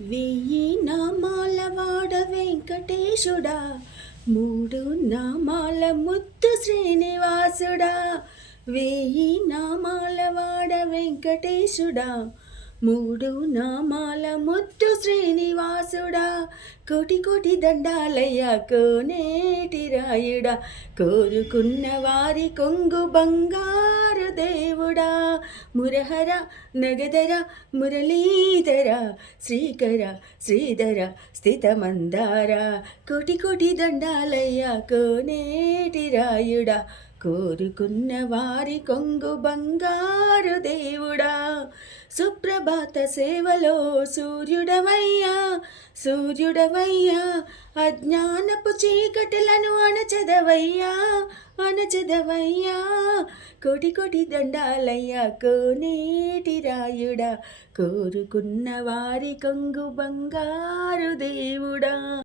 వెయ్యి నామాల వాడ వెంకటేశుడా, మూడు నామాల ముద్దు శ్రీనివాసుడా. వెయ్యి నామాల వాడ వెంకటేశుడా, మూడు నామాల ముద్దు శ్రీనివాసుడా. కోటి కోటి దండాలయ్యా కోనేటి రాయుడా, కోరుకున్న వారి కొంగు బంగారు దేవుడా. మురహర నగధర మురళీధర శ్రీకర శ్రీధర స్థితమందార. కోటి కోటి దండాలయ్యా కోనేటి రాయుడా, కోరుకున్న వారి కొంగు బంగారు దేవుడా. సుప్రభాత సేవలో సూర్యుడవయ్యా సూర్యుడవయ్యా, అజ్ఞానపు చీకటిలను అణచదవయ్యా అణచదవయ్యా. కోటి కోటి దండాలయ్యా కోనేటి రాయుడా, కోరుకున్న వారి కొంగు బంగారు దేవుడా.